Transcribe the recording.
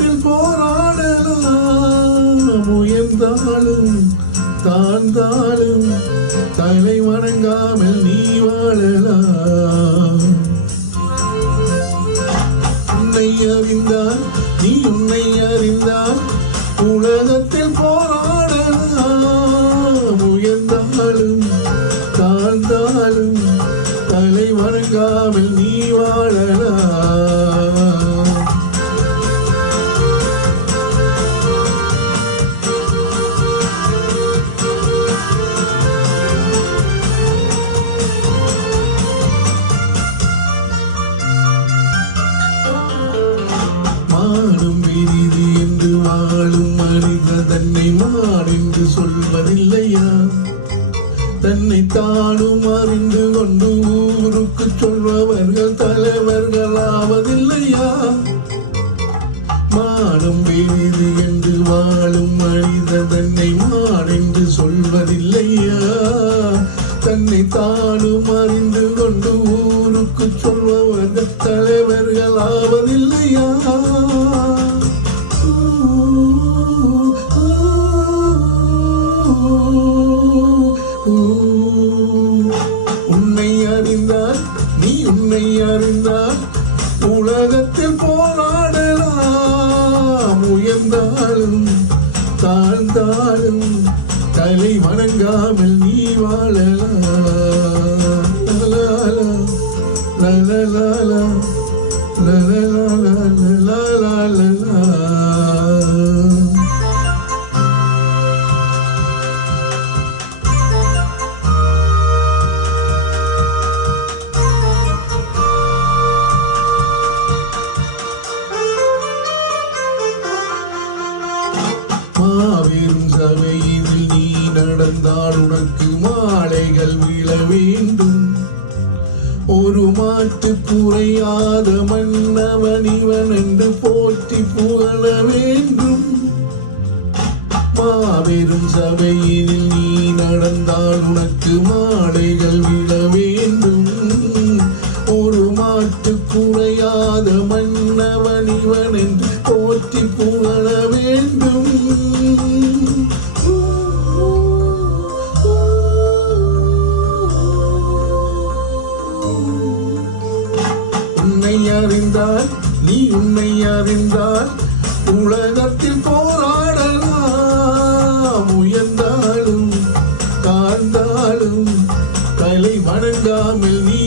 உலகத்தில் போராடலாம் உயர்ந்தாலும் தாழ்ந்தாலும் தலை வணங்காமல் நீ வாழலாம். உன்னை அறிந்தால் நீ உன்னை அறிந்தால் உலகத்தில் போராடலாம் உயர்ந்தாலும் தாழ்ந்தாலும் தலை வணங்காமல் நீ வாழலாம். மாடும் விரிதி என்று வாழும் மனிதர் தன்னை மாடென்று சொல்வதில்லையா? தன்னை தானும் அறிந்து கொண்டு ஊருக்கு சொல்பவர்கள் தலைவர்களாவதில்லையா? மாடும் விரிதி என்று வாழும் மனிதர் தன்னை மாடென்று சொல்வதில்லையா? தன்னை தானும் அறிந்து கொண்டு ஊருக்கு சொல்பவர்கள் தலைவர்களாவதில்லையா? உன்னை அறிந்தால் நீ உன்னை அறிந்தால் உலகத்தில் போராடலாம் உயர்ந்தாலும் தாழ்ந்தாலும் தலை வணங்காமல் நீ வாழலாம். லலலா லலலா லலலா லலலா. மாபெரும் சபையில் நீ நடந்தால் உனக்கு மாலைகள் விழ வேண்டும். ஒரு மாட்டு குறையாத மன்னவன் இவன் என்று போற்றி புகழ வேண்டும். மாபெரும் சபையில் நீ நடந்தால் உனக்கு மாலைகள் விழ வேண்டும். ஒரு மாட்டு குறையாத மன்னவன் இவன் என்று போற்றி புகழ வேண்டும். உன்னை அறிந்தால் நீ உன்னை அறிந்தால் உலகத்தில் போராடலாம் உயர்ந்தாலும் தாழ்ந்தாலும் தலை வணங்காமல் நீ